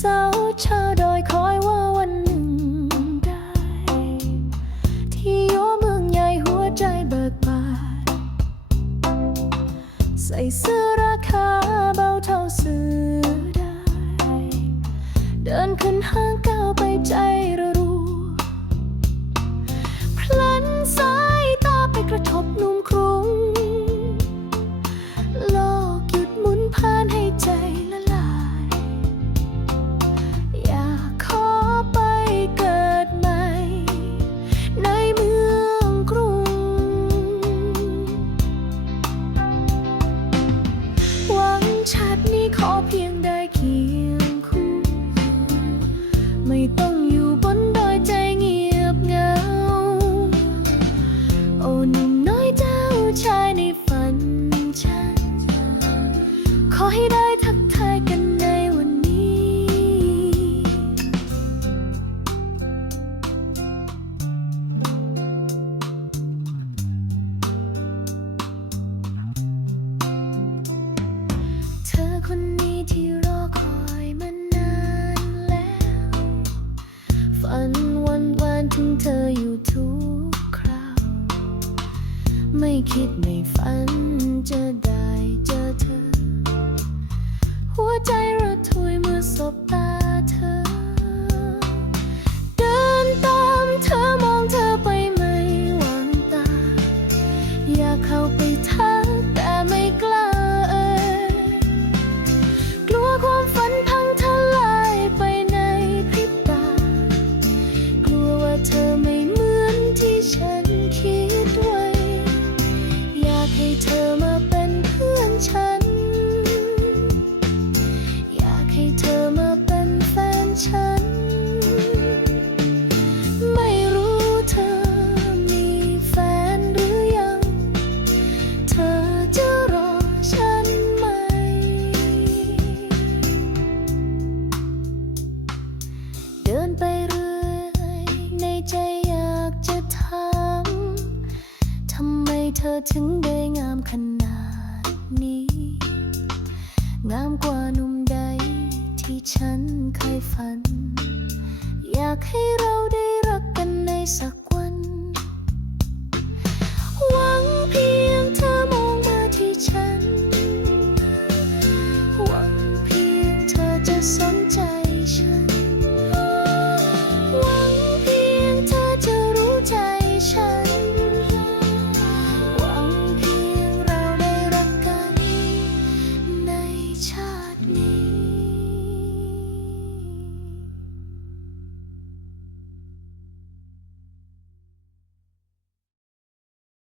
สาวชาดอยคอยว่าวันหนึ่งได้ ที่โยเมืองใหญ่หัวใจเบิกบาน ใส่เสื้อ ขอให้ได้ทักทายกันในวันนี้ เธอคนนี้ที่รอคอยมานานแล้ว ฝันวันวานถึงเธออยู่ทุกคราว ไม่คิดไม่ฝันจะได้เจอเธอ ใจระทวยเมื่อสบ อถึงได้งามขนาดนี้ งามกว่าหนุ่มใดที่ฉันเคยฝัน อยากให้เราได้รักกันในสักวัน หวังเพียงเธอมองมาที่ฉัน หวังเพียงเธอจะสนใจ